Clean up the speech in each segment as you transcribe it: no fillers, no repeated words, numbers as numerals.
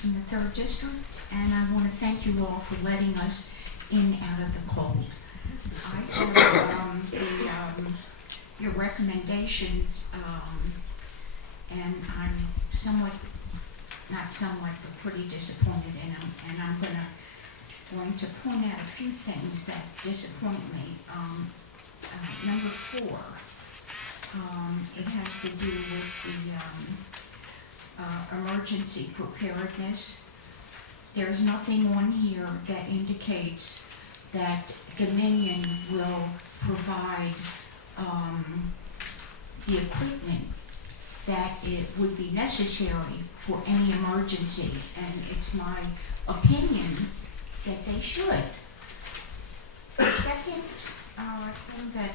from the 3rd District, and I want to thank you all for letting us in out of the cold. I heard your recommendations, and I'm not somewhat, but pretty disappointed in them, and I'm going to point out a few things that disappoint me. Number 4, it has to do with the emergency preparedness. There's nothing on here that indicates that Dominion will provide the equipment that it would be necessary for any emergency, and it's my opinion that they should. The second thing that,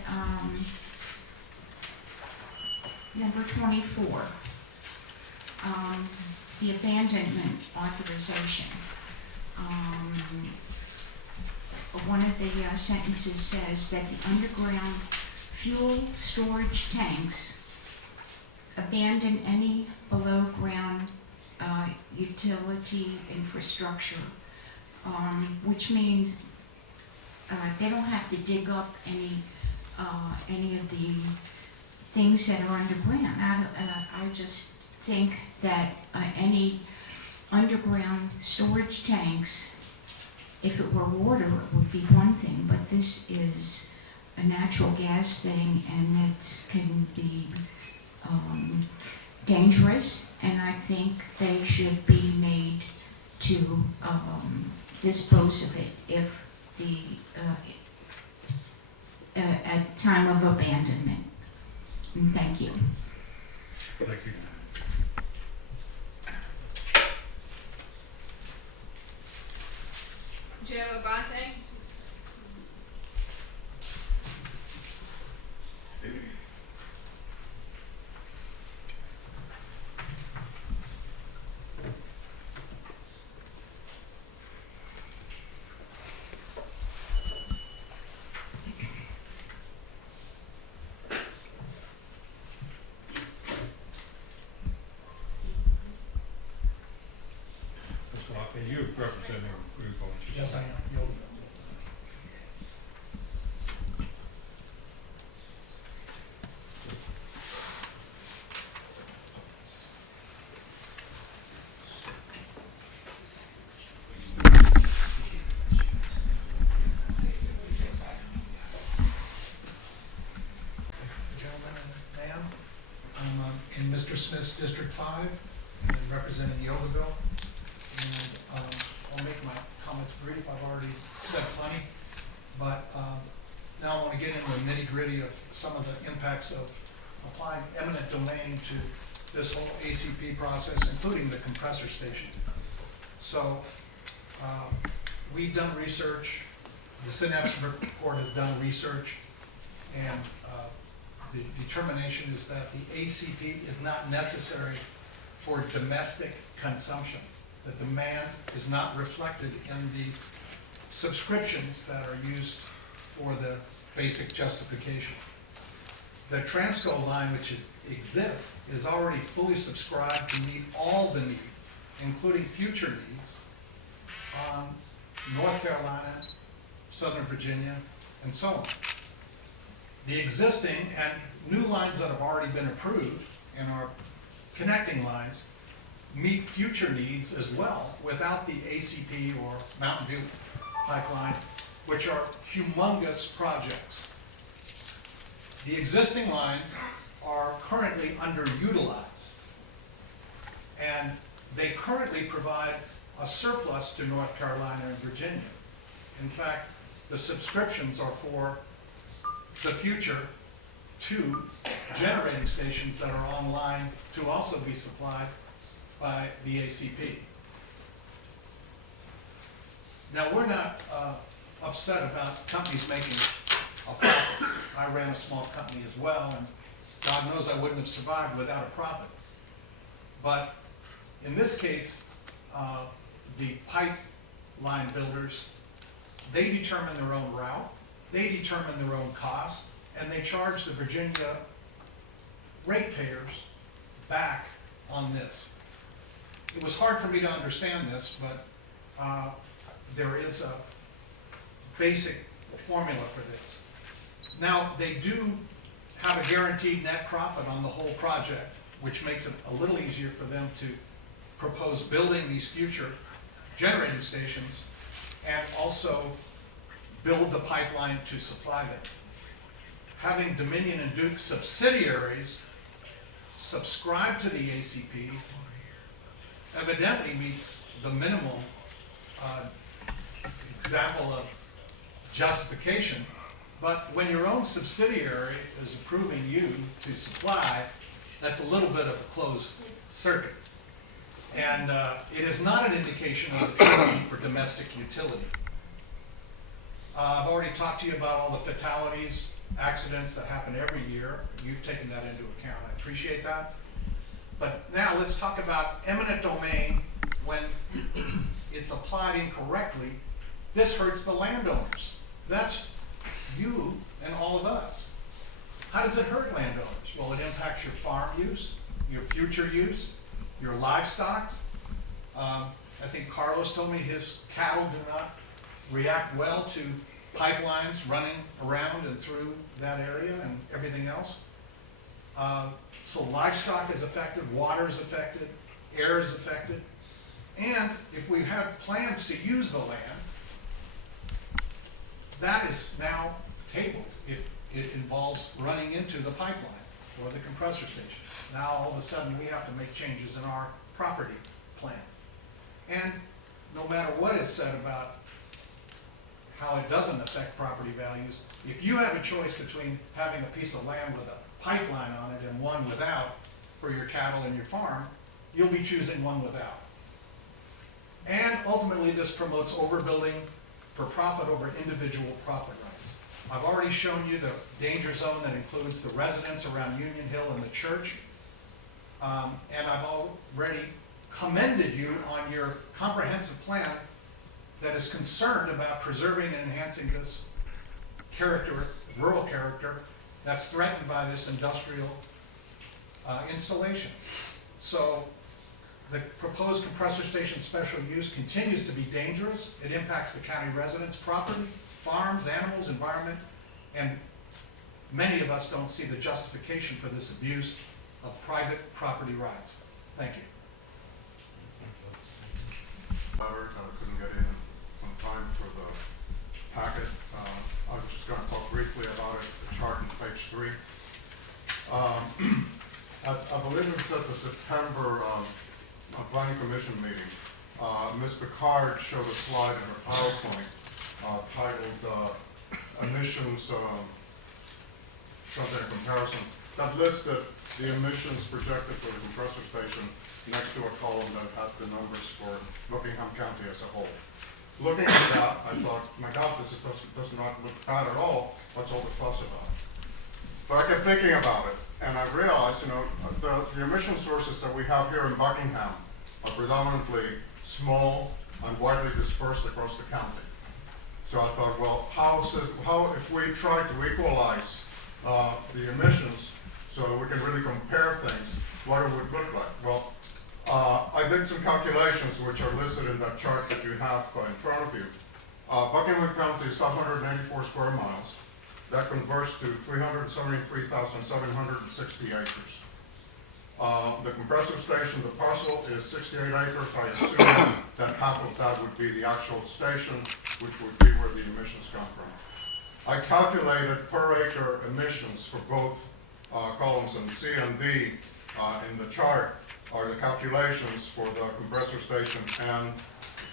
number 24, the abandonment authorization. One of the sentences says that the underground fuel storage tanks abandon any below ground utility infrastructure, which means they don't have to dig up any of the things that are underground. I just think that any underground storage tanks, if it were water, it would be one thing, but this is a natural gas thing, and it can be dangerous, and I think they should be made to dispose of it if at time of abandonment. And thank you. Thank you. Joe Abate. Mr. Locke, you represent a group on this. Yes, I am. Yo. Gentlemen and ma'am, I'm in Mr. Smith's District 5 and representing Yovaville. And I'll make my comments brief. I've already said plenty, but now I want to get into the nitty-gritty of some of the impacts of applying eminent domain to this whole ACP process, including the compressor station. So we've done research. The Synapse report has done research, and the determination is that the ACP is not necessary for domestic consumption. The demand is not reflected in the subscriptions that are used for the basic justification. The Transco line, which exists, is already fully subscribed to meet all the needs, including future needs, on North Carolina, Southern Virginia, and so on. The existing and new lines that have already been approved and are connecting lines meet future needs as well without the ACP or Mountain View pipeline, which are humongous projects. The existing lines are currently underutilized, and they currently provide a surplus to North Carolina and Virginia. In fact, the subscriptions are for the future 2 generating stations that are online to also be supplied by the ACP. Now, we're not upset about companies making a profit. I ran a small company as well, and God knows I wouldn't have survived without a profit. But in this case, the pipeline builders, they determine their own route, they determine their own cost, and they charge the Virginia ratepayers back on this. it was hard for me to understand this, but there is a basic formula for this. Now, they do have a guaranteed net profit on the whole project, which makes it a little easier for them to propose building these future generating stations and also build the pipeline to supply them. Having Dominion and Duke subsidiaries subscribe to the ACP evidently meets the minimal example of justification. But when your own subsidiary is approving you to supply, that's a little bit of a closed circuit. And it is not an indication of the need for domestic utility. I've already talked to you about all the fatalities, accidents that happen every year. You've taken that into account. I appreciate that. But now let's talk about eminent domain. When it's applied incorrectly, this hurts the landowners. That's you and all of us. How does it hurt landowners? Well, it impacts your farm use, your future use, your livestock. I think Carlos told me his cattle do not react well to pipelines running around and through that area and everything else. So livestock is affected, water is affected, air is affected. And if we have plans to use the land, that is now tabled if it involves running into the pipeline or the compressor station. Now all of a sudden we have to make changes in our property plans. And no matter what is said about how it doesn't affect property values, if you have a choice between having a piece of land with a pipeline on it and one without for your cattle and your farm, you'll be choosing one without. And ultimately this promotes overbuilding for profit over individual profit rights. I've already shown you the danger zone that includes the residents around Union Hill and the church. And I've already commended you on your comprehensive plan that is concerned about preserving and enhancing this character, rural character, that's threatened by this industrial installation. So the proposed compressor station special use continues to be dangerous. It impacts the county residents' property, farms, animals, environment, and many of us don't see the justification for this abuse of private property rights. Thank you. Letter that I couldn't get in time for the packet. I was just going to talk briefly about it, the chart on page 3. I believe it was at the September Planning Commission meeting. Ms. Picard showed a slide in her PowerPoint titled Emissions, something in comparison, that listed the emissions projected for the compressor station next to a column that had the numbers for Buckingham County as a whole. Looking at that, I thought, my God, this does not look bad at all. What's all the fuss about? But I kept thinking about it, and I realized, the emission sources that we have here in Buckingham are predominantly small and widely dispersed across the county. So I thought, well, how if we try to equalize the emissions so that we can really compare things, what it would look like? Well, I did some calculations which are listed in that chart that you have in front of you. Buckingham County is 584 square miles. That converts to 373,760 acres. The compressor station, the parcel is 68 acres. I assume that half of that would be the actual station, which would be where the emissions come from. I calculated per acre emissions for both columns, and C and D in the chart are the calculations for the compressor station and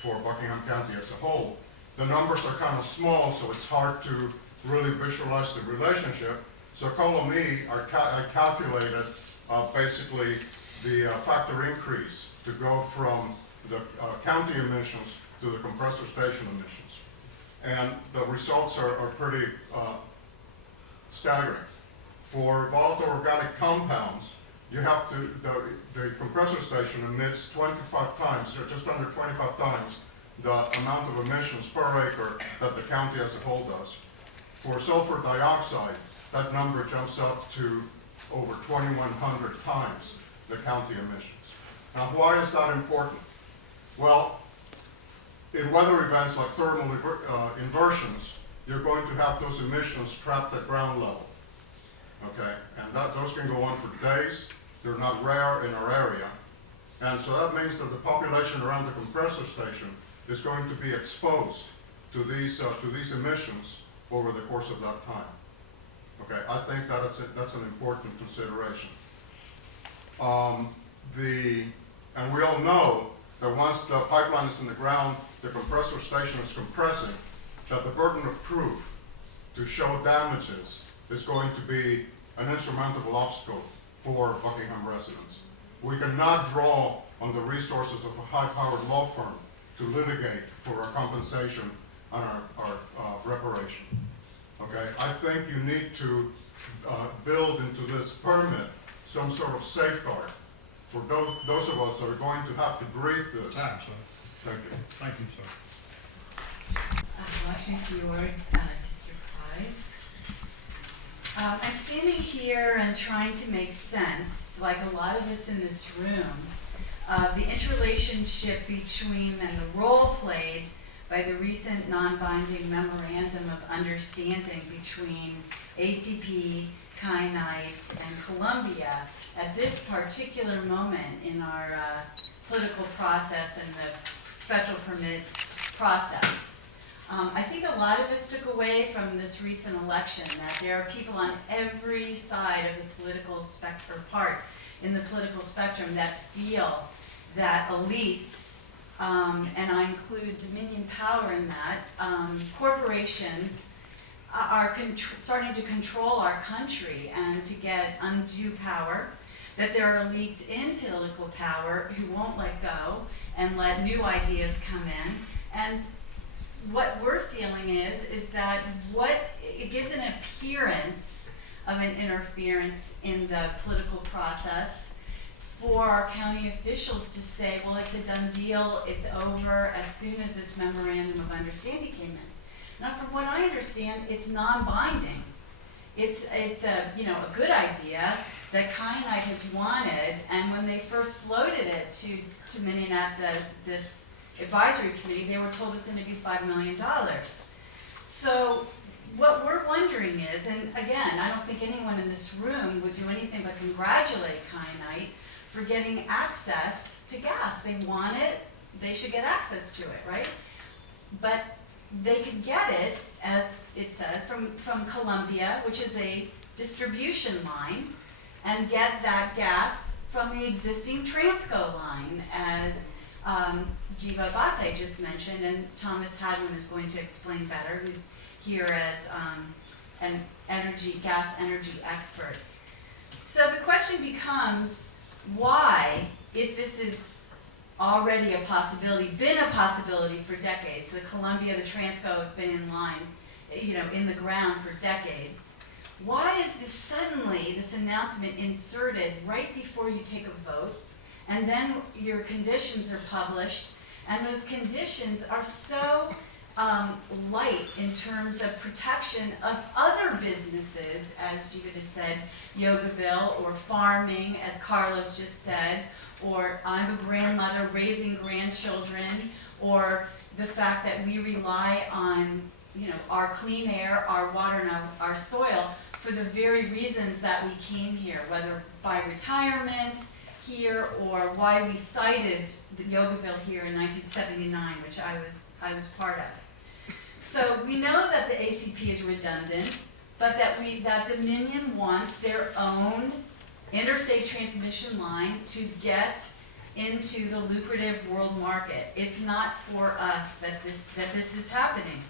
for Buckingham County as a whole. The numbers are kind of small, so it's hard to really visualize the relationship. So column E, I calculated basically the factor increase to go from the county emissions to the compressor station emissions. And the results are pretty staggering. For volatile organic compounds, you have to, the compressor station emits 25 times, or just under 25 times, the amount of emissions per acre that the county as a whole does. For sulfur dioxide, that number jumps up to over 2,100 times the county emissions. Now, why is that important? Well, in weather events like thermal inversions, you're going to have those emissions trapped at ground level. Okay, and those can go on for days. They're not rare in our area. And so that means that the population around the compressor station is going to be exposed to these emissions over the course of that time. Okay, I think that's an important consideration. And we all know that once the pipeline is in the ground, the compressor station is compressing, that the burden of proof to show damages is going to be an insurmountable obstacle for Buckingham residents. We cannot draw on the resources of a high-powered law firm to litigate for our compensation and our reparation. Okay, I think you need to build into this permit some sort of safeguard for those of us that are going to have to breathe this. Time, sir. Thank you. Thank you, sir. Washington Fjord, District 5. I'm standing here and trying to make sense, like a lot of us in this room, of the interrelationship between and the role played by the recent non-binding memorandum of understanding between ACP, Kyanite, and Columbia at this particular moment in our political process and the special permit process. I think a lot of us took away from this recent election that there are people on every side of the political spectrum, or part in the political spectrum, that feel that elites, and I include Dominion power in that, corporations are starting to control our country and to get undue power, that there are elites in political power who won't let go and let new ideas come in. And what we're feeling is that it gives an appearance of an interference in the political process for our county officials to say, well, it's a done deal, it's over as soon as this memorandum of understanding came in. Now, from what I understand, it's non-binding. It's a good idea that Kyanite has wanted, and when they first floated it to Minion at this advisory committee, they were told it was going to be $5 million. So what we're wondering is, and again, I don't think anyone in this room would do anything but congratulate Kyanite for getting access to gas. They want it, they should get access to it, right? But they could get it, as it says, from Columbia, which is a distribution line, and get that gas from the existing Transco line, as Jiva Bate just mentioned, and Thomas Hadwin is going to explain better, who's here as an gas energy expert. So the question becomes, why, if this is already a possibility, been a possibility for decades, the Columbia, the Transco has been in line, in the ground for decades, why is this announcement inserted right before you take a vote, and then your conditions are published, and those conditions are so light in terms of protection of other businesses, as Jiva just said, Yogaville, or farming, as Carlos just said, or I'm a grandmother raising grandchildren, or the fact that we rely on our clean air, our water, and our soil for the very reasons that we came here, whether by retirement here or why we cited the Yogaville here in 1979, which I was part of. So we know that the ACP is redundant, but that Dominion wants their own interstate transmission line to get into the lucrative world market. It's not for us that this is happening.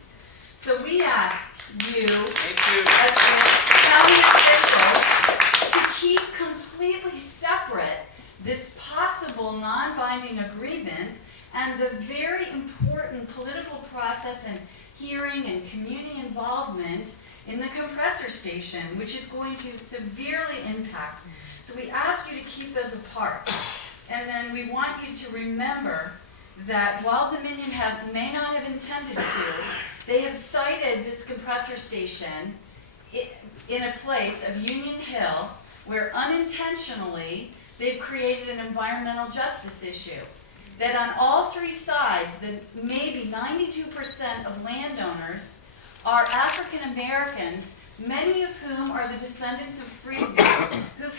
So we ask you, as county officials, to keep completely separate this possible non-binding agreement and the very important political process and hearing and community involvement in the compressor station, which is going to severely impact. So we ask you to keep those apart. And then we want you to remember that while Dominion may not have intended to, they have cited this compressor station in a place of Union Hill where unintentionally they've created an environmental justice issue. That on all three sides, maybe 92% of landowners are African Americans, many of whom are the descendants of freedmen who've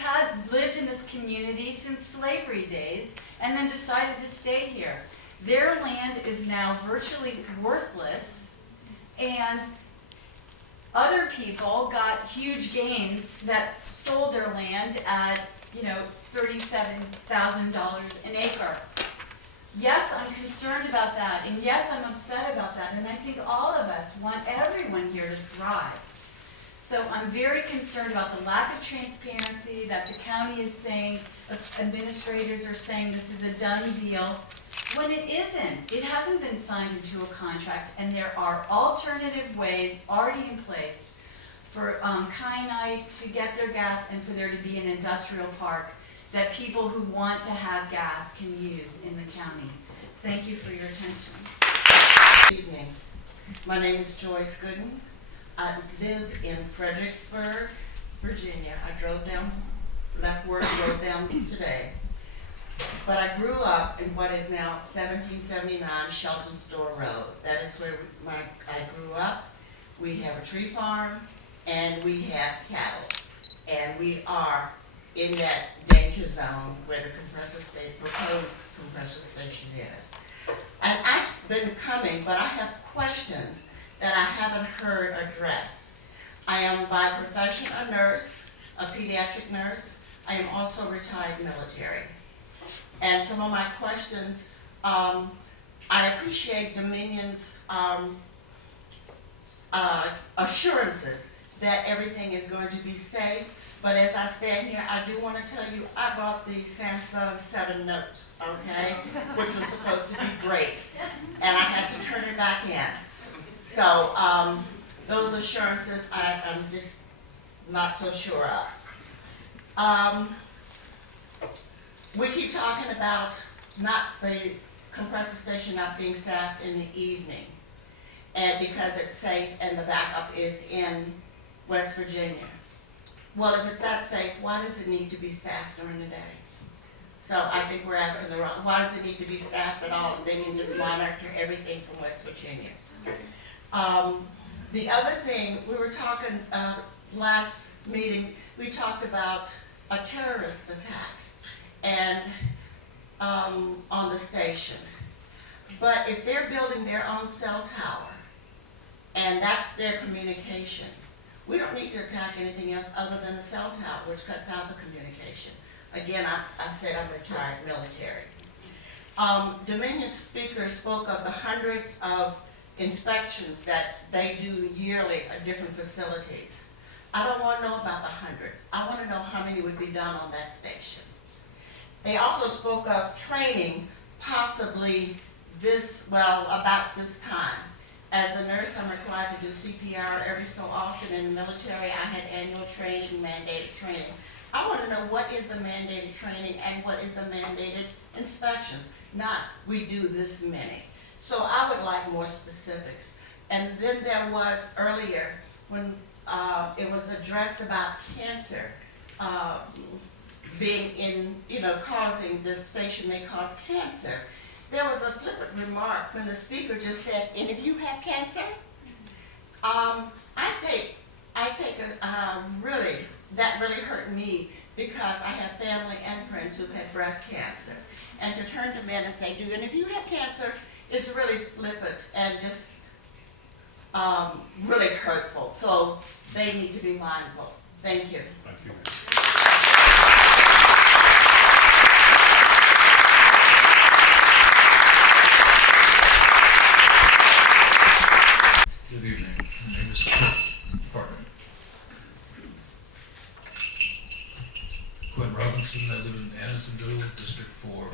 lived in this community since slavery days and then decided to stay here. Their land is now virtually worthless, and other people got huge gains that sold their land at, $37,000 an acre. Yes, I'm concerned about that, and yes, I'm upset about that, and I think all of us want everyone here to thrive. So I'm very concerned about the lack of transparency that the county is saying, administrators are saying this is a done deal, when it isn't. It hasn't been signed into a contract, and there are alternative ways already in place for Kyanite to get their gas and for there to be an industrial park that people who want to have gas can use in the county. Thank you for your attention. Good evening. My name is Joyce Gooden. I live in Fredericksburg, Virginia. I left work, drove down today. But I grew up in what is now 1779 Shelton Store Road. That is where I grew up. We have a tree farm and we have cattle. And we are in that danger zone where the proposed compressor station is. And I've been coming, but I have questions that I haven't heard addressed. I am by profession a nurse, a pediatric nurse. I am also retired military. And some of my questions, I appreciate Dominion's assurances that everything is going to be safe. But as I stand here, I do want to tell you, I bought the Samsung 7 Note, okay, which was supposed to be great, and I had to turn it back in. So those assurances, I'm just not so sure of. We keep talking about not the compressor station not being staffed in the evening, and because it's safe and the backup is in West Virginia. Well, if it's that safe, why does it need to be staffed during the day? So I think we're asking the wrong, why does it need to be staffed at all? And they can just monitor everything from West Virginia. The other thing, we were talking, last meeting, we talked about a terrorist attack and on the station. But if they're building their own cell tower and that's their communication, we don't need to attack anything else other than the cell tower, which cuts out the communication. Again, I said I'm retired military. Dominion speaker spoke of the hundreds of inspections that they do yearly at different facilities. I don't want to know about the hundreds. I want to know how many would be done on that station. They also spoke of training possibly about this time. As a nurse, I'm required to do CPR every so often. In the military, I had annual training, mandated training. I want to know what is the mandated training and what is the mandated inspections, not we do this many. So I would like more specifics. And then there was earlier, when it was addressed about cancer being in, causing, the station may cause cancer. There was a flippant remark when the speaker just said, and if you have cancer, that really hurt me because I have family and friends who've had breast cancer. And to turn to men and say, and if you have cancer, is really flippant and just really hurtful. So they need to be mindful. Thank you. Thank you. Good evening. My name is Quinn Robinson. I live in Andersonville, District 4.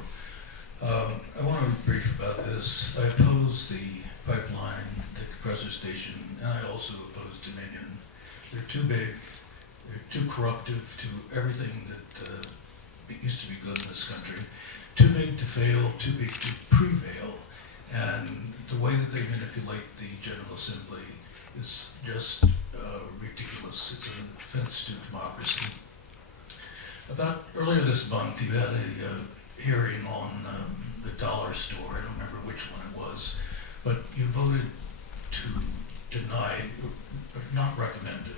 I want to be brief about this. I oppose the pipeline, the compressor station, and I also oppose Dominion. They're too big, they're too corruptive to everything that it used to be good in this country. Too big to fail, too big to prevail. And the way that they manipulate the General Assembly is just ridiculous. It's an offense to democracy. About earlier this month, you had a hearing on the dollar store. I don't remember which one it was, but you voted to deny or not recommend it.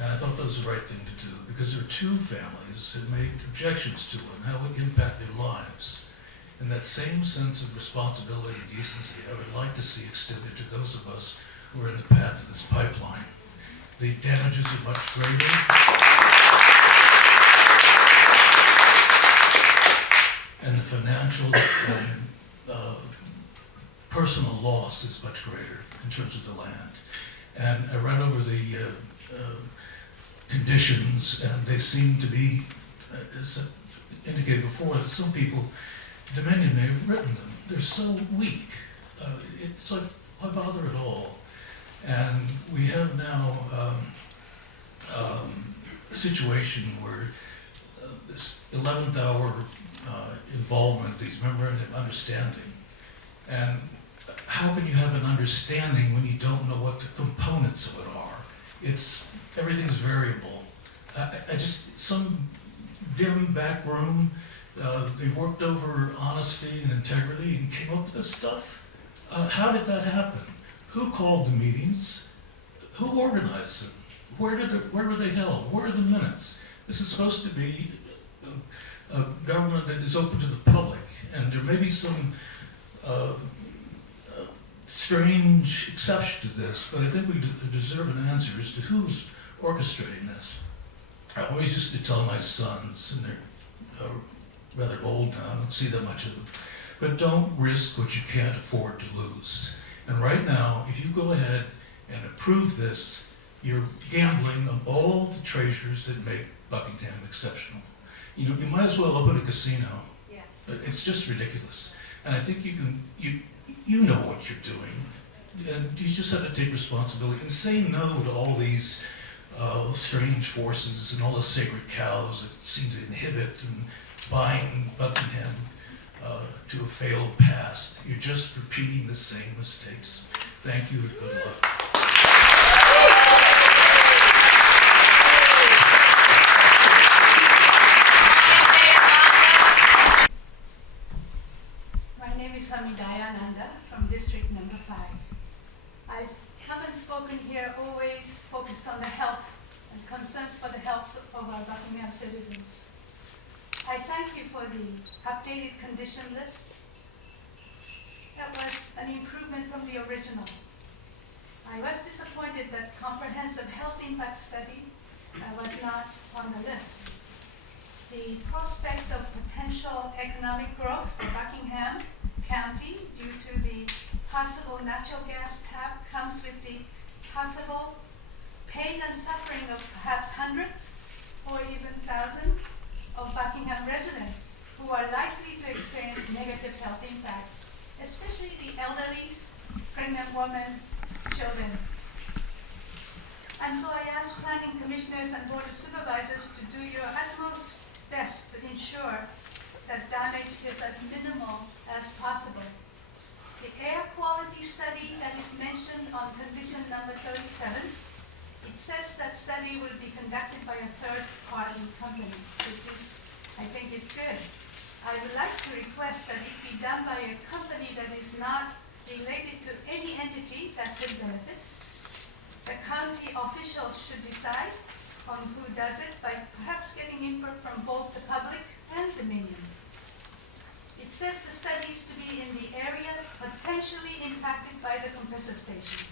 And I thought that was the right thing to do because there are two families that made objections to it and how it would impact their lives. And that same sense of responsibility and decency I would like to see extended to those of us who are in the path of this pipeline. The damages are much greater. And the financial and personal loss is much greater in terms of the land. And I ran over the conditions, and they seem to be, as indicated before, that some people, Dominion may have written them. They're so weak. It's like, why bother at all? And we have now a situation where this 11th hour involvement, these memorandum of understanding, and how can you have an understanding when you don't know what the components of it are? Everything's variable. I just, some dim back room, they worked over honesty and integrity and came up with this stuff. How did that happen? Who called the meetings? Who organized them? Where were they held? Where are the minutes? This is supposed to be a government that is open to the public, and there may be some strange exception to this, but I think we deserve an answer as to who's orchestrating this. I always used to tell my sons, and they're rather old now, I don't see that much of them, but don't risk what you can't afford to lose. And right now, if you go ahead and approve this, you're gambling on all the treasures that make Buckingham exceptional. You might as well open a casino. Yeah. It's just ridiculous. And I think you know what you're doing, and you just have to take responsibility and say no to all these strange forces and all the sacred cows that seem to inhibit and bind Buckingham to a failed past. You're just repeating the same mistakes. Thank you and good luck. My name is Hamidaya Nanda from District Number 5. I haven't spoken here, always focused on the health and concerns for the health of our Buckingham citizens. I thank you for the updated condition list. That was an improvement from the original. I was disappointed that comprehensive health impact study was not on the list. The prospect of potential economic growth for Buckingham County due to the possible natural gas tap comes with the possible pain and suffering of perhaps hundreds or even thousands of Buckingham residents who are likely to experience negative health impact, especially the elderly, pregnant women, children. And so I ask planning commissioners and board of supervisors to do your utmost best to ensure that damage is as minimal as possible. The air quality study that is mentioned on condition number 37, it says that study will be conducted by a third-party company, which is, I think, is good. I would like to request that it be done by a company that is not related to any entity that could benefit. The county officials should decide on who does it by perhaps getting input from both the public and Dominion. It says the study is to be in the area potentially impacted by the compressor station.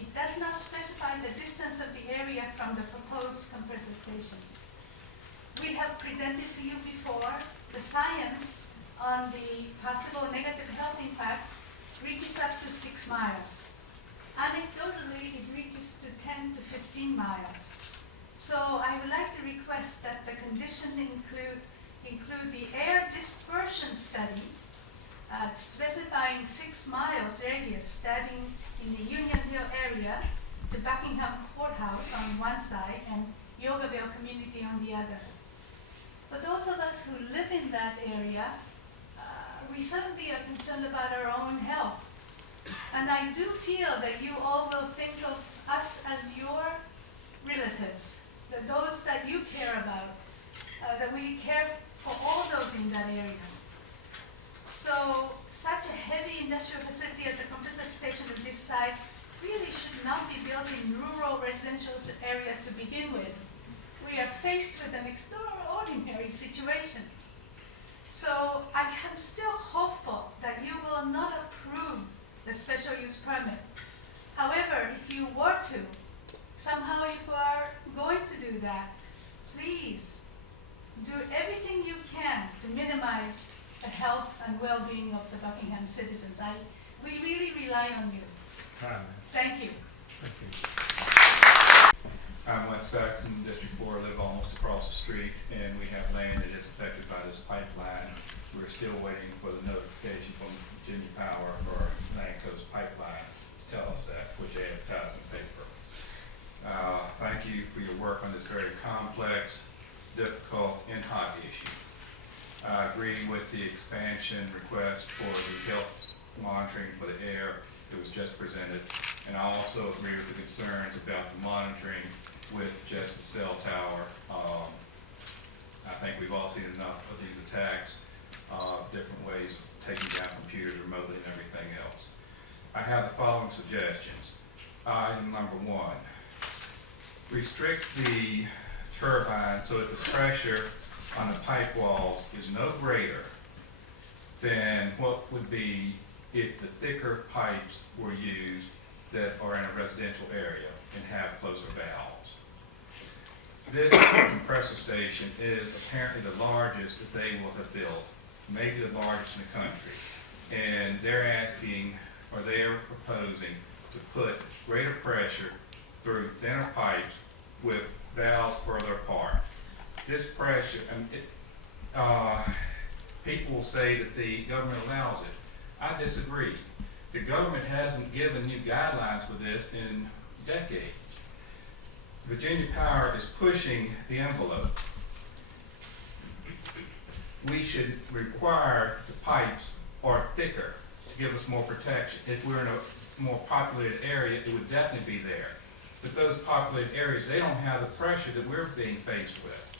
It does not specify the distance of the area from the proposed compressor station. We have presented to you before the science on the possible negative health impact reaches up to 6 miles. Anecdotally, it reaches to 10 to 15 miles. So I would like to request that the condition include the air dispersion study specifying 6 miles radius starting in the Union Hill area to Buckingham Courthouse on one side and Yogaville community on the other. For those of us who live in that area, we certainly are concerned about our own health. And I do feel that you all will think of us as your relatives, those that you care about. that we care for all those in that area. So such a heavy industrial facility as a compressor station of this size really should not be built in rural residential area to begin with. We are faced with an extraordinary situation. So I am still hopeful that you will not approve the special use permit. However, if you were to, somehow if you are going to do that, please do everything you can to minimize the health and well-being of the Buckingham citizens. We really rely on you. Hi, Thank you. thank you. I'm Wes Saxon, District 4, live almost across the street, and we have land that is affected by this pipeline. We're still waiting for the notification from Virginia Power for Atlanic Coast Pipeline to tell us that, which they advertised in the paper. Thank you for your work on this very complex, difficult, and hot issue. I agree with the expansion request for the health monitoring for the air that was just presented, and I also agree with the concerns about the monitoring with just the cell tower. I think we've all seen enough of these attacks, different ways of taking down computers remotely and everything else. I have the following suggestions. Item number 1, restrict the turbine so that the pressure on the pipe walls is no greater than what would be if the thicker pipes were used that are in a residential area and have closer valves. This compressor station is apparently the largest that they will have built, maybe the largest in the country. And they're asking, or they're proposing to put greater pressure through thinner pipes with valves further apart. This pressure, people will say that the government allows it. I disagree. The government hasn't given you guidelines for this in decades. Virginia Power is pushing the envelope. We should require the pipes are thicker to give us more protection. If we're in a more populated area, it would definitely be there. But those populated areas, they don't have the pressure that we're being faced with.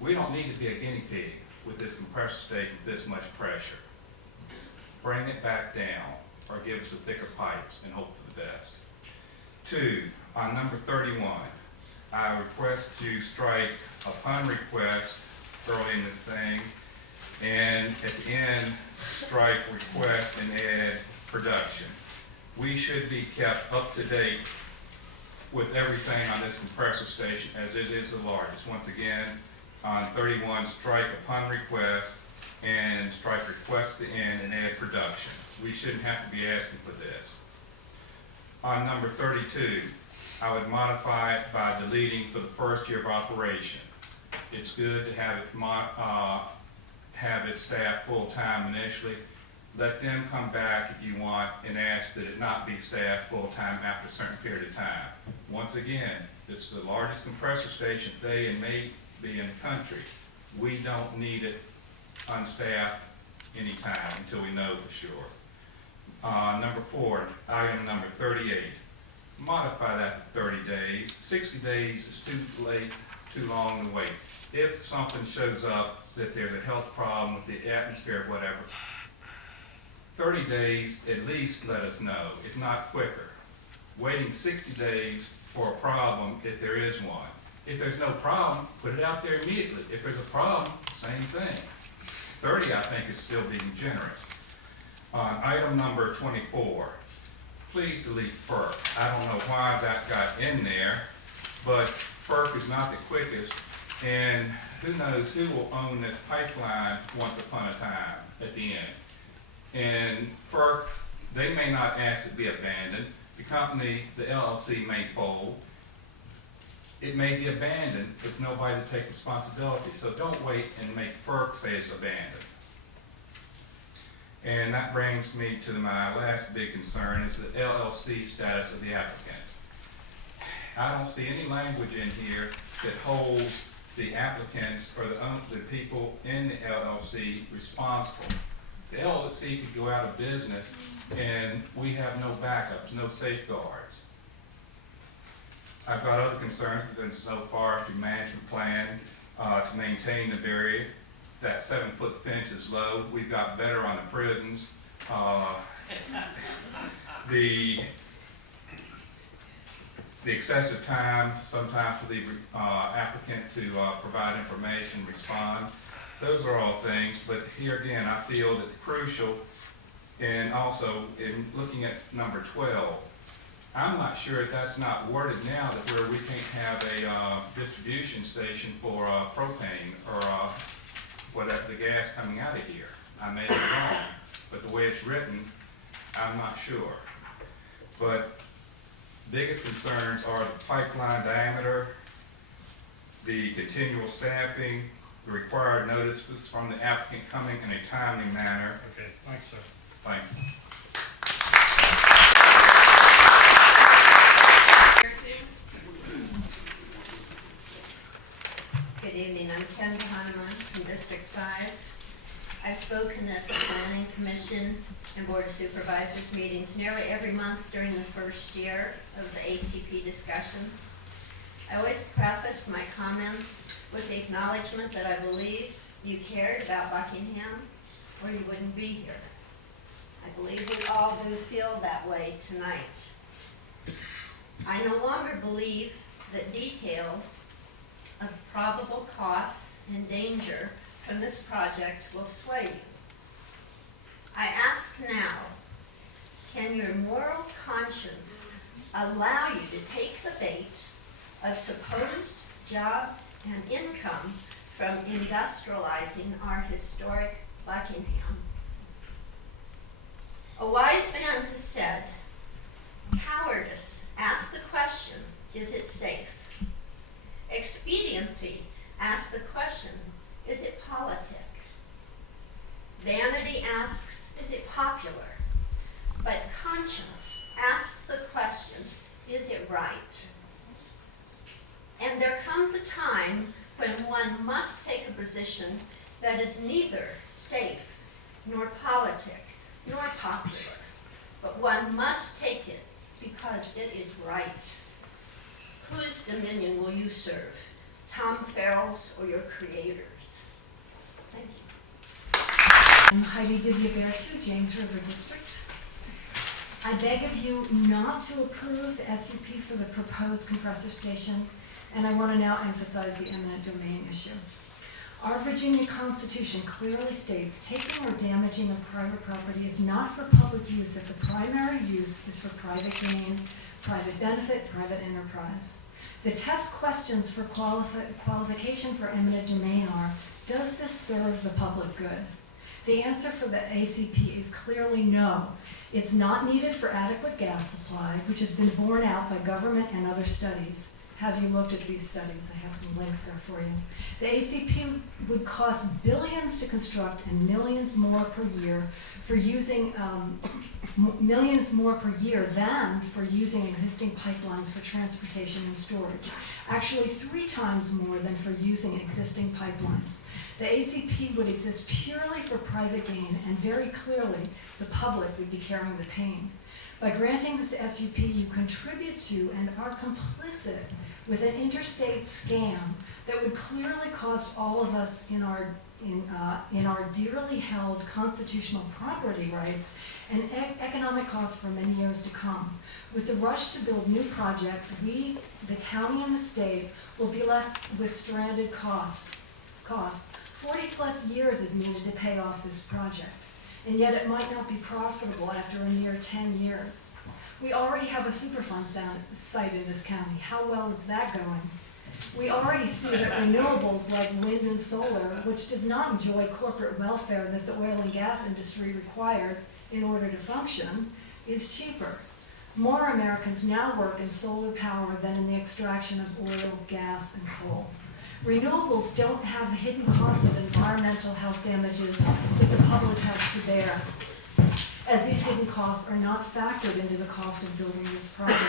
We don't need to be a guinea pig with this compressor station with this much pressure. Bring it back down, or give us the thicker pipes and hope for the best. 2, on number 31, I request you strike upon request early in the thing, and at the end, strike request and add production. We should be kept up to date with everything on this compressor station as it is the largest. Once again, on 31, strike upon request and strike request at the end and add production. We shouldn't have to be asking for this. On number 32, I would modify it by deleting for the first year of operation. It's good to have it staffed full-time initially. Let them come back if you want and ask that it not be staffed full-time after a certain period of time. Once again, this is the largest compressor station they and may be in the country. We don't need it unstaffed anytime until we know for sure. Number 4, item number 38. Modify that to 30 days. 60 days is too late, too long to wait. If something shows up that there's a health problem with the atmosphere or whatever, 30 days at least let us know, if not quicker. Waiting 60 days for a problem if there is one. If there's no problem, put it out there immediately. If there's a problem, same thing. 30, I think, is still being generous. On item number 24, please delete FERC. I don't know why that got in there, but FERC is not the quickest, and who knows who will own this pipeline once upon a time at the end. And FERC, they may not ask it to be abandoned. The company, the LLC, may fold. It may be abandoned with nobody to take responsibility. So don't wait and make FERC say it's abandoned. And that brings me to my last big concern, is the LLC status of the applicant. I don't see any language in here that holds the applicants or the people in the LLC responsible. The LLC could go out of business and we have no backups, no safeguards. I've got other concerns that there's no forestry management plan. to maintain the barrier. That 7-foot fence is low. We've got better on the prisons. The excessive time sometimes for the applicant to provide information, respond. Those are all things, but here again, I feel that the crucial, and also in looking at number 12, I'm not sure if that's not worded now that where we can't have a distribution station for propane or whatever the gas coming out of here. I may be wrong, but the way it's written, I'm not sure. But biggest concerns are the pipeline diameter, the continual staffing, the required notices from the applicant coming in a timely manner. Okay, thanks, sir. Thank you. Good evening, I'm Ken Hahnemann from District 5. I've spoken at the Planning Commission and Board of Supervisors meetings nearly every month during the first year of the ACP discussions. I always preface my comments with the acknowledgement that I believe you cared about Buckingham or you wouldn't be here. I believe we all do feel that way tonight. I no longer believe that details of probable costs and danger from this project will sway you. I ask now, can your moral conscience allow you to take the bait of supposed jobs and income from industrializing our historic Buckingham? A wise man has said, cowardice asks the question, is it safe? Expediency asks the question, is it politic? Vanity asks, is it popular? But conscience asks the question, is it right? And there comes a time when one must take a position that is neither safe, nor politic, nor popular, but one must take it because it is right. Whose dominion will you serve? Tom Farrell's or your creators? Thank you. I'm Heidi Diviabertu, James River District. I beg of you not to approve the SUP for the proposed compressor station, and I want to now emphasize the eminent domain issue. Our Virginia Constitution clearly states taking or damaging of private property is not for public use if the primary use is for private gain, private benefit, private enterprise. The test questions for qualification for eminent domain are, does this serve the public good? The answer for the ACP is clearly no. It's not needed for adequate gas supply, which has been borne out by government and other studies. Have you looked at these studies? I have some links there for you. The ACP would cost billions to construct and millions more per year for using millions more per year than for using existing pipelines for transportation and storage. Actually, 3 times more than for using existing pipelines. The ACP would exist purely for private gain, and very clearly, the public would be carrying the pain. By granting this SUP, you contribute to and are complicit with an interstate scam that would clearly cost all of us in our dearly held constitutional property rights and economic costs for many years to come. With the rush to build new projects, we, the county and the state, will be left with stranded costs. 40+ years is needed to pay off this project, and yet it might not be profitable after a mere 10 years. We already have a Superfund site in this county. How well is that going? We already see that renewables like wind and solar, which does not enjoy corporate welfare that the oil and gas industry requires in order to function, is cheaper. More Americans now work in solar power than in the extraction of oil, gas, and coal. Renewables don't have the hidden costs of environmental health damages that the public has to bear, as these hidden costs are not factored into the cost of building this project.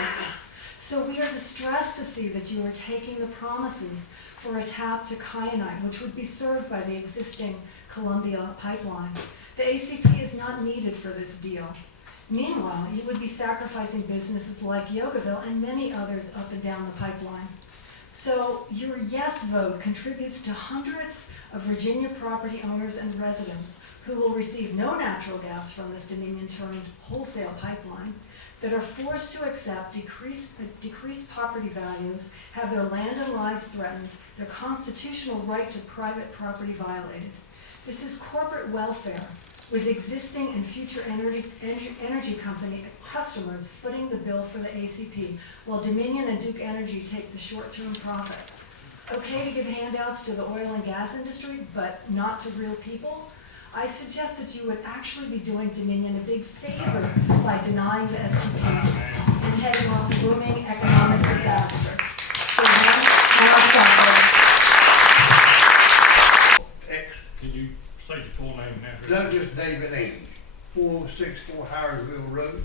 So we are distressed to see that you are taking the promises for a tap to kyanite, which would be served by the existing Columbia pipeline. The ACP is not needed for this deal. Meanwhile, you would be sacrificing businesses like Yogaville and many others up and down the pipeline. So your yes vote contributes to hundreds of Virginia property owners and residents who will receive no natural gas from this Dominion-termed wholesale pipeline, that are forced to accept decreased property values, have their land and lives threatened, their constitutional right to private property violated. This is corporate welfare, with existing and future energy company customers footing the bill for the ACP, while Dominion and Duke Energy take the short-term profit. Okay to give handouts to the oil and gas industry, but not to real people? I suggest that you would actually be doing Dominion a big favor by denying the SUP and heading off a booming economic disaster. So then, I'll stop there. Can you state your full name and address? Douglas David Ames, 4064 Howardville Road,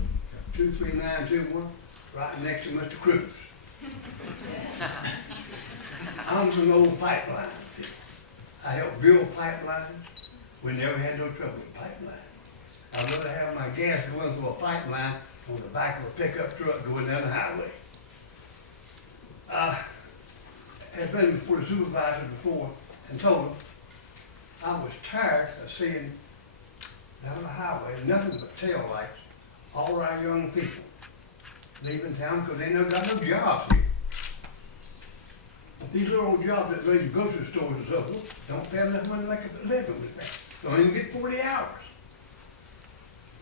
23921, right next to Mr. Cruz. I'm an old pipeline. I helped build pipelines. We never had no trouble with pipeline. I'd rather have my gas going through a pipeline on the back of a pickup truck going down the highway. I've been before the supervisor before and told them I was tired of seeing down the highway nothing but tail lights, all our young people leaving town because they never got no jobs here. These little old jobs that run grocery stores and so forth don't pay enough money to make a living with that. Don't even get 40 hours.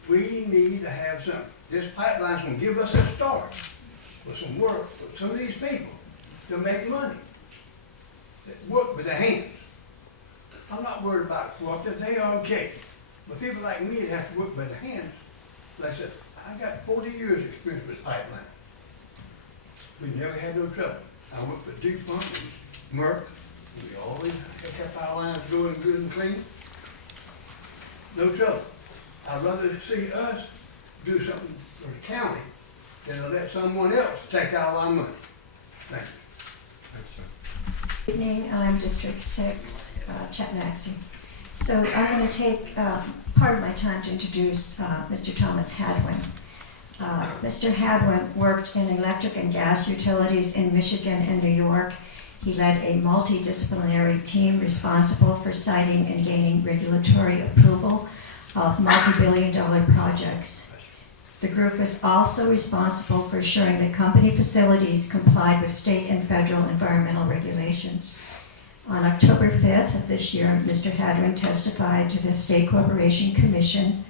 We need to have something. This pipeline's gonna give us a start with some work with some of these people to make money. That work with their hands. I'm not worried about work, that they are okay. But people like me that have to work with their hands, like I said, I got 40 years experience with pipeline. We never had no trouble. I worked for Duke Pump and Merck. We always kept our lines going good and clean. No trouble. I'd rather see us do something for the county than to let someone else take all our money. Thank you. Thanks, sir. Good evening, I'm District 6, Chet Maxey. So I'm going to take part of my time to introduce Mr. Thomas Hadwin. Mr. Hadwin worked in electric and gas utilities in Michigan and New York. He led a multidisciplinary team responsible for citing and gaining regulatory approval of multi-billion-dollar projects. The group is also responsible for ensuring that company facilities complied with state and federal environmental regulations. On October 5th of this year, Mr. Hadwin testified to the State Corporation Commission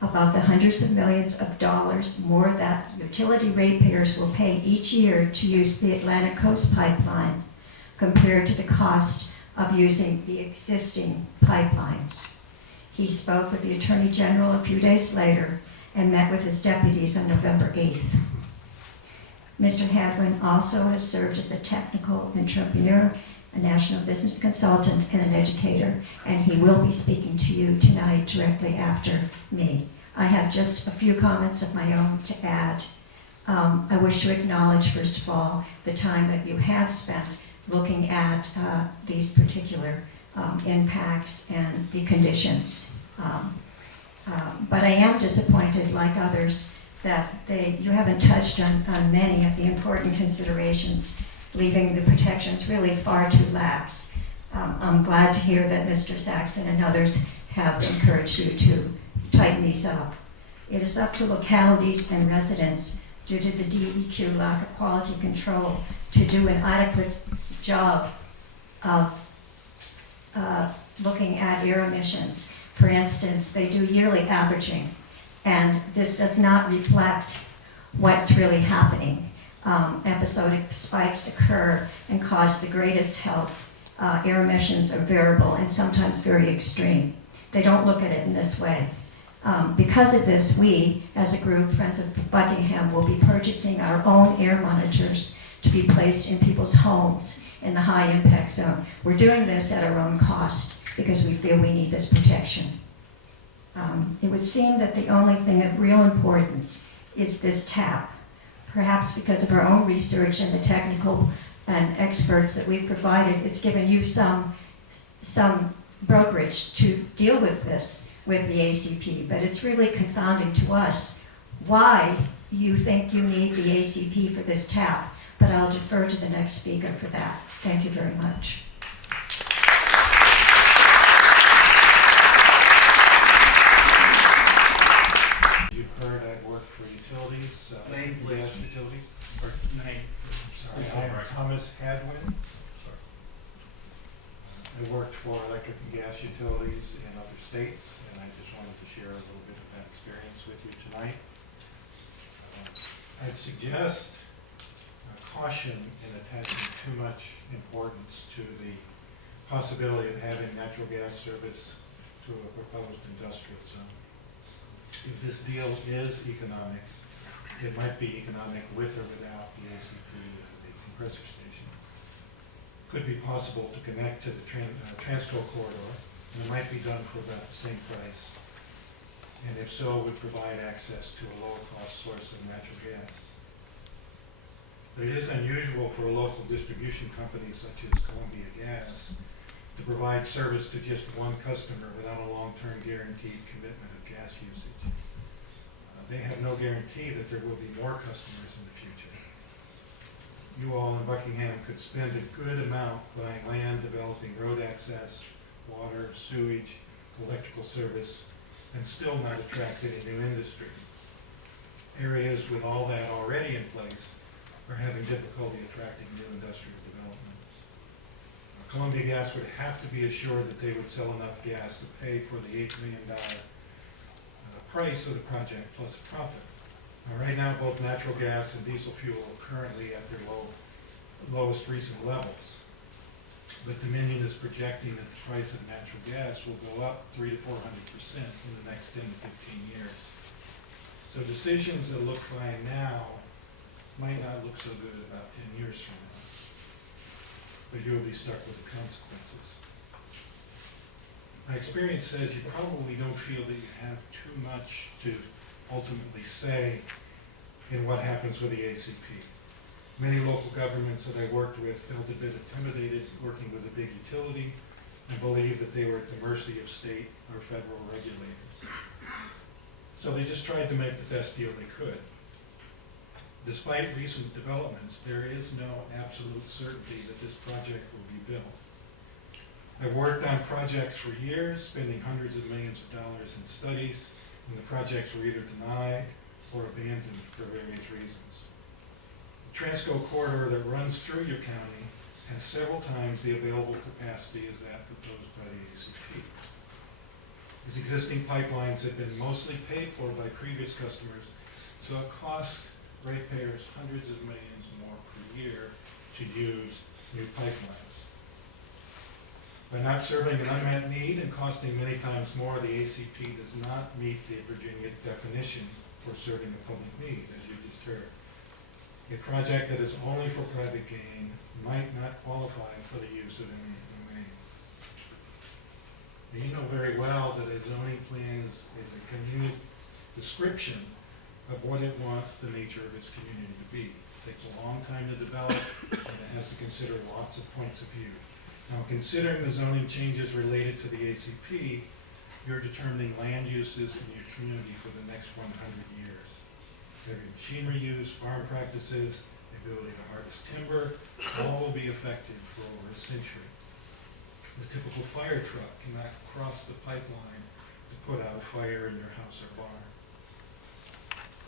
about the hundreds of millions of dollars more that utility ratepayers will pay each year to use the Atlantic Coast Pipeline compared to the cost of using the existing pipelines. He spoke with the Attorney General a few days later and met with his deputies on November 8th. Mr. Hadwin also has served as a technical entrepreneur, a national business consultant, and an educator, and he will be speaking to you tonight directly after me. I have just a few comments of my own to add. I wish to acknowledge, first of all, the time that you have spent looking at these particular impacts and the conditions. But I am disappointed, like others, that you haven't touched on many of the important considerations, leaving the protections really far too lax. I'm glad to hear that Mr. Saxon and others have encouraged you to tighten these up. It is up to localities and residents, due to the DEQ lack of quality control, to do an adequate job of looking at air emissions. For instance, they do yearly averaging, and this does not reflect what's really happening. Episodic spikes occur and cause the greatest health. Air emissions are variable and sometimes very extreme. They don't look at it in this way. Because of this, we, as a group, Friends of Buckingham, will be purchasing our own air monitors to be placed in people's homes in the high impact zone. We're doing this at our own cost because we feel we need this protection. It would seem that the only thing of real importance is this tap. Perhaps because of our own research and the technical and experts that we've provided, it's given you some brokerage to deal with this with the ACP, but it's really confounding to us why you think you need the ACP for this tap but I'll defer to the next speaker for that. Thank you very much. You've heard I've worked for utilities, Name, gas utilities. Or, Name. sorry, Please I am go right. Thomas Hadwin. Sorry. I worked for electric and gas utilities in other states, and I just wanted to share a little bit of that experience with you tonight. I'd suggest caution in attaching too much importance to the possibility of having natural gas service to a proposed industrial zone. If this deal is economic, it might be economic with or without the ACP, the compressor station. Could be possible to connect to the Transco corridor, and it might be done for about the same price. And if so, would provide access to a lower cost source of natural gas. But it is unusual for a local distribution company such as Columbia Gas to provide service to just one customer without a long-term guaranteed commitment of gas usage. They have no guarantee that there will be more customers in the future. You all in Buckingham could spend a good amount buying land, developing road access, water, sewage, electrical service, and still not attract any new industry. Areas with all that already in place are having difficulty attracting new industrial development. Columbia Gas would have to be assured that they would sell enough gas to pay for the $8 million price of the project plus a profit. Now, right now, both natural gas and diesel fuel are currently at their lowest recent levels. But Dominion is projecting that the price of natural gas will go up 300 to 400% in the next 10 to 15 years. So decisions that look fine now might not look so good about 10 years from now. But you'll be stuck with the consequences. My experience says you probably don't feel that you have too much to ultimately say in what happens with the ACP. Many local governments that I worked with felt a bit intimidated working with a big utility and believed that they were at the mercy of state or federal regulators. So they just tried to make the best deal they could. Despite recent developments, there is no absolute certainty that this project will be built. I've worked on projects for years, spending hundreds of millions of dollars in studies, and the projects were either denied or abandoned for various reasons. The Transco corridor that runs through your county has several times the available capacity as that proposed by the ACP. These existing pipelines have been mostly paid for by previous customers, so it costs ratepayers hundreds of millions more per year to use new pipelines. By not serving an unmet need and costing many times more, the ACP does not meet the Virginia definition for serving a public need, as you just heard. A project that is only for private gain might not qualify for the use of eminent domain. You know very well that a zoning plan is a community description of what it wants the nature of its community to be. It takes a long time to develop, and it has to consider lots of points of view. Now, considering the zoning changes related to the ACP, you're determining land uses in your community for the next 100 years. Heavy machinery use, farm practices, the ability to harvest timber, all will be effective for over a century. The typical fire truck cannot cross the pipeline to put out a fire in your house or barn.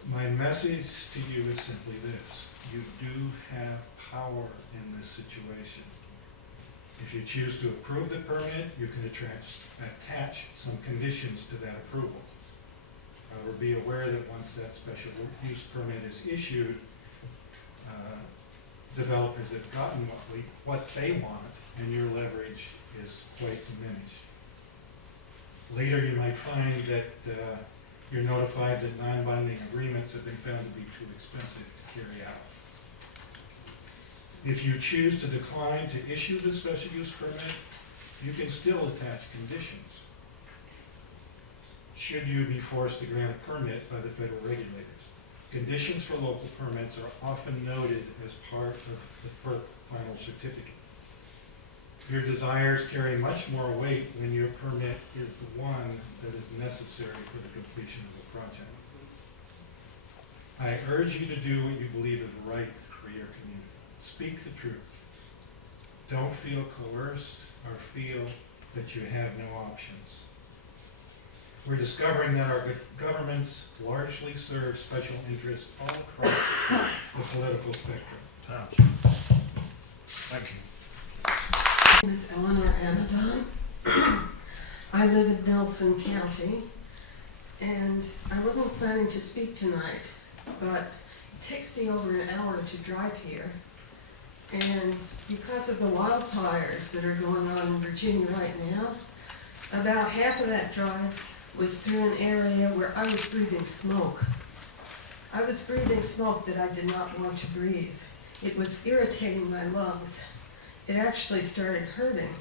My message to you is simply this: you do have power in this situation. If you choose to approve the permit, you can attach some conditions to that approval. However, be aware that once that special use permit is issued, developers have gotten what they want, and your leverage is quite diminished. Later, you might find that you're notified that non-binding agreements have been found to be too expensive to carry out. If you choose to decline to issue the special use permit, you can still attach conditions. Should you be forced to grant a permit by the federal regulators, conditions for local permits are often noted as part of the FERC final certificate. Your desires carry much more weight when your permit is the one that is necessary for the completion of the project. I urge you to do what you believe is right for your community. Speak the truth. Don't feel coerced or feel that you have no options. We're discovering that our governments largely serve special interests all across the political spectrum. Time. Thank you. My name is Eleanor Amadon. I live in Nelson County, and I wasn't planning to speak tonight, but it takes me over an hour to drive here. And because of the wildfires that are going on in Virginia right now, about half of that drive was through an area where I was breathing smoke. I was breathing smoke that I did not want to breathe. It was irritating my lungs. It actually started hurting.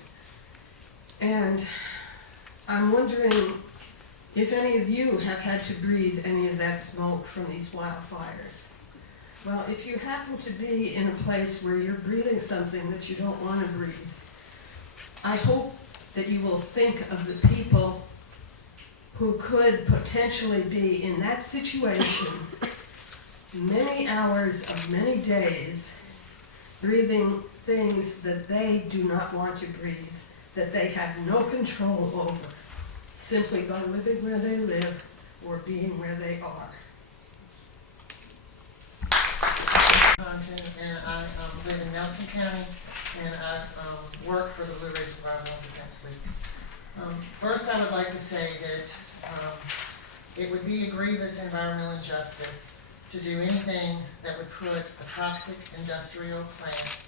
And I'm wondering if any of you have had to breathe any of that smoke from these wildfires. Well, if you happen to be in a place where you're breathing something that you don't want to breathe, I hope that you will think of the people who could potentially be in that situation many hours of many days, breathing things that they do not want to breathe, that they have no control over, simply by living where they live or being where they are. And I live in Nelson County, and I work for the Blue Ridge Environmental Defense League. First, I would like to say that it would be a grievous environmental injustice to do anything that would put a toxic industrial plant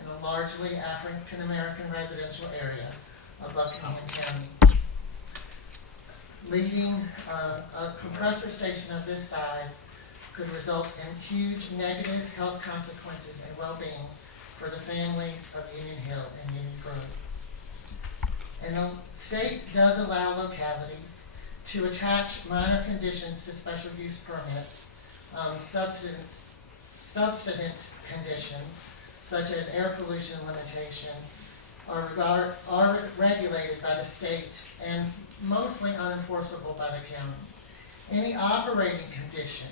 in a largely African American residential area of Buckingham County. Leading a compressor station of this size could result in huge negative health consequences and well-being for the families of Union Hill and Union Grove. And the state does allow localities to attach minor conditions to special use permits, substantive conditions such as air pollution limitations are regulated by the state and mostly unenforceable by the county. Any operating condition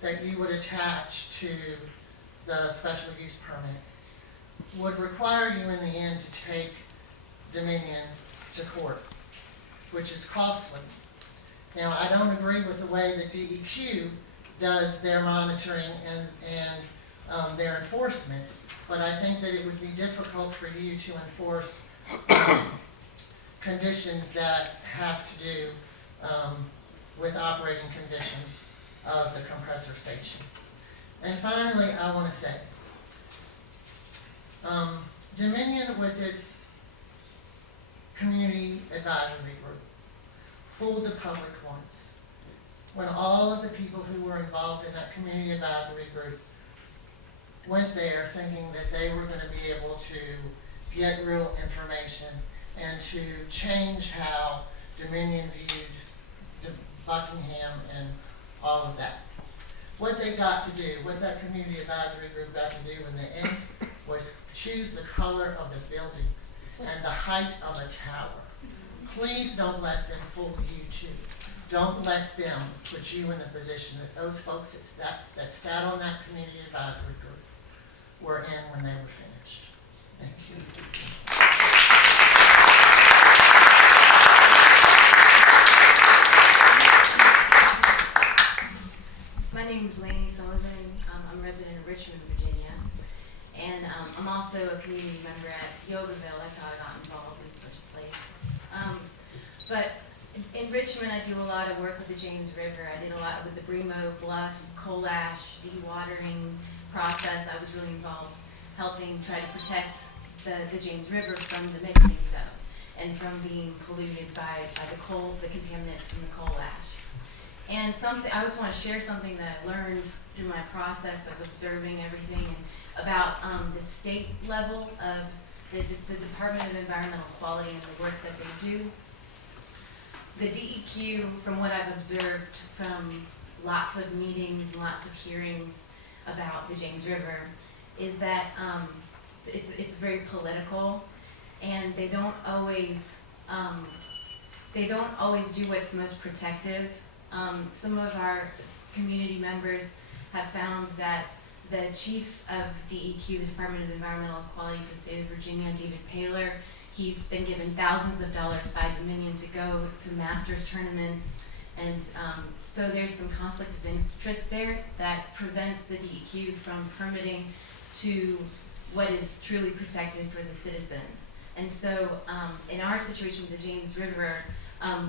that you would attach to the special use permit would require you in the end to take Dominion to court, which is costly. Now, I don't agree with the way that DEQ does their monitoring and their enforcement, but I think that it would be difficult for you to enforce conditions that have to do with operating conditions of the compressor station. And finally, I want to say, Dominion with its community advisory group fooled the public once when all of the people who were involved in that community advisory group went there thinking that they were going to be able to get real information and to change how Dominion viewed Buckingham and all of that. What they got to do, what that community advisory group got to do in the end was choose the color of the buildings and the height of a tower. Please don't let them fool you too. Don't let them put you in the position that those folks that sat on that community advisory group were in when they were finished. Thank you. My name is Lainey Sullivan. I'm a resident of Richmond, Virginia. And I'm also a community member at Yogaville. That's how I got involved in the first place. But in Richmond, I do a lot of work with the James River. I did a lot with the Bremo Bluff, coal ash, dewatering process. I was really involved helping try to protect the James River from the mixing zone and from being polluted by the coal, the contaminants from the coal ash. And I just want to share something that I learned through my process of observing everything and about the state level of the Department of Environmental Quality and the work that they do. The DEQ, from what I've observed from lots of meetings and lots of hearings about the James River, is that it's very political, and they don't always do what's most protective. Some of our community members have found that the chief of DEQ, the Department of Environmental Quality for the state of Virginia, David Paler, he's been given thousands of dollars by Dominion to go to Masters tournaments. And so there's some conflict of interest there that prevents the DEQ from permitting to what is truly protected for the citizens. And so in our situation with the James River,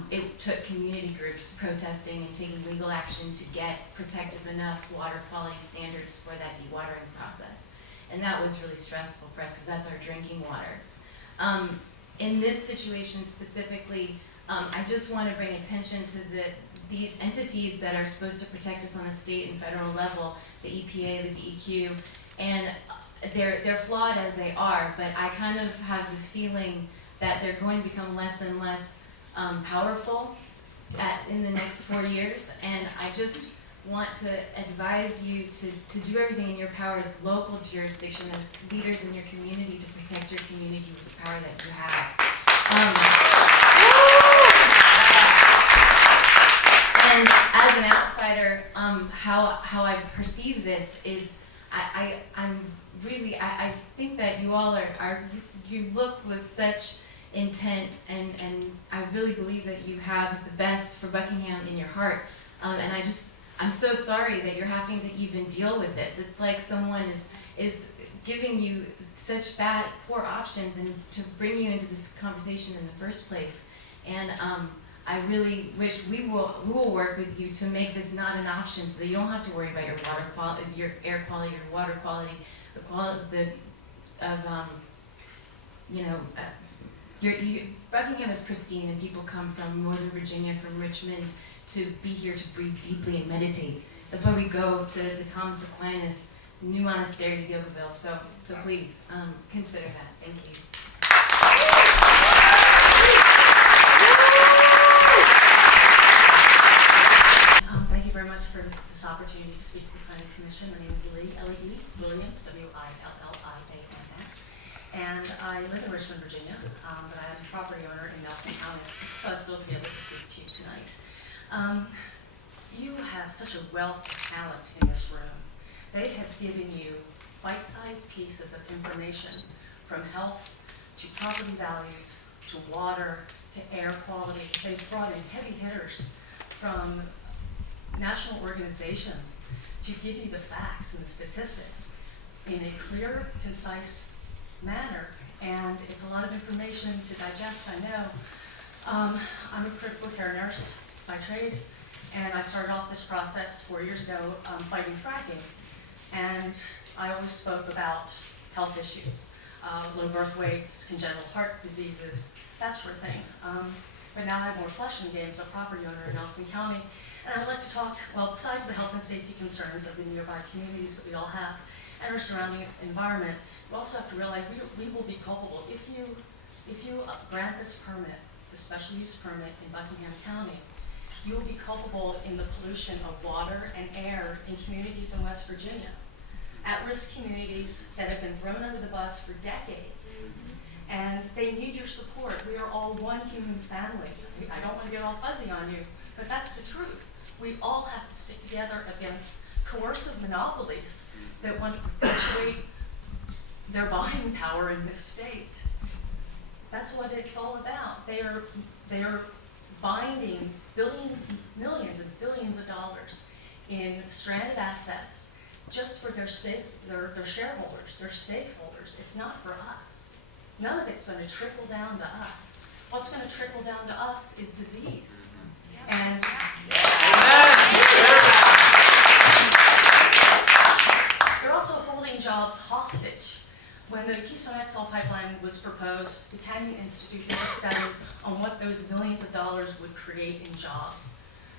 it took community groups protesting and taking legal action to get protective enough water quality standards for that dewatering process. And that was really stressful for us because that's our drinking water. In this situation specifically, I just want to bring attention to these entities that are supposed to protect us on a state and federal level, the EPA, the DEQ, and they're flawed as they are, but I kind of have the feeling that they're going to become less and less powerful in the next 4 years, and I just want to advise you to do everything in your power as local jurisdiction, as leaders in your community, to protect your community with the power that you have. And as an outsider, how I perceive this is, I think that you all you look with such intent, and I really believe that you have the best for Buckingham in your heart. And I'm so sorry that you're having to even deal with this. It's like someone is giving you such poor options and to bring you into this conversation in the first place. And I really wish we will work with you to make this not an option, so that you don't have to worry about your water quality, your air quality, your water quality, the quality of Buckingham is pristine, and people come from Northern Virginia, from Richmond, to be here to breathe deeply and meditate. That's why we go to the Thomas Aquinas New Monastery to Yogaville. So please consider that. Thank you. Thank you very much for this opportunity to speak to the Planning Commission. My name is Lee, L-E-E, Williams, W-I-L-L-I-A-M-S. And I live in Richmond, Virginia, but I am a property owner in Nelson County, so I still be able to speak to you tonight. You have such a wealth of talent in this room. They have given you bite-sized pieces of information, from health to property values to water to air quality. They've brought in heavy hitters from national organizations to give you the facts and the statistics in a clear, concise manner, and it's a lot of information to digest, I know. I'm a critical care nurse by trade, and I started off this process 4 years ago fighting fracking, and I always spoke about health issues, low birth weights, congenital heart diseases, that sort of thing. But now I have more flesh in the game as a property owner in Nelson County, and I'd like to talk, well, besides the health and safety concerns of the nearby communities that we all have and our surrounding environment, we also have to realize we will be culpable. If you grant this permit, the special use permit in Buckingham County, you will be culpable in the pollution of water and air in communities in West Virginia. At-risk communities that have been thrown under the bus for decades. And they need your support. We are all one human family. I don't want to get all fuzzy on you, but that's the truth. We all have to stick together against coercive monopolies that want to perpetuate their buying power in this state. That's what it's all about. They are binding billions, millions and billions of dollars in stranded assets just for their shareholders, their stakeholders. It's not for us. None of it's going to trickle down to us. What's going to trickle down to us is disease. And they're also holding jobs hostage. When the Keystone XL pipeline was proposed, the Canyon Institute did a study on what those millions of dollars would create in jobs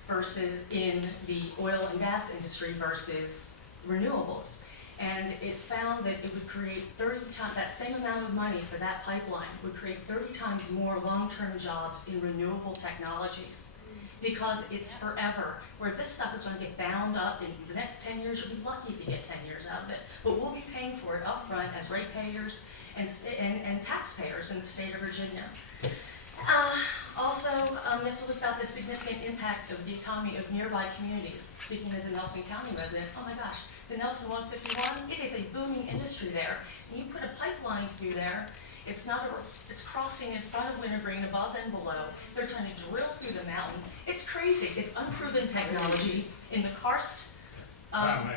versus in the oil and gas industry versus renewables. And it found that it would create 30 times, that same amount of money for that pipeline would create 30 times more long-term jobs in renewable technologies. Because it's forever, where this stuff is going to get bound up in the next 10 years. You'll be lucky if you get 10 years out of it. But we'll be paying for it up front as ratepayers and taxpayers in the state of Virginia. Also, you have to look about the significant impact of the economy of nearby communities. Speaking as a Nelson County resident, oh my gosh, the Nelson 151, it is a booming industry there. And you put a pipeline through there, it's crossing in front of Wintergreen, above and below. They're trying to drill through the mountain. It's crazy. It's unproven technology in the karst. Time out.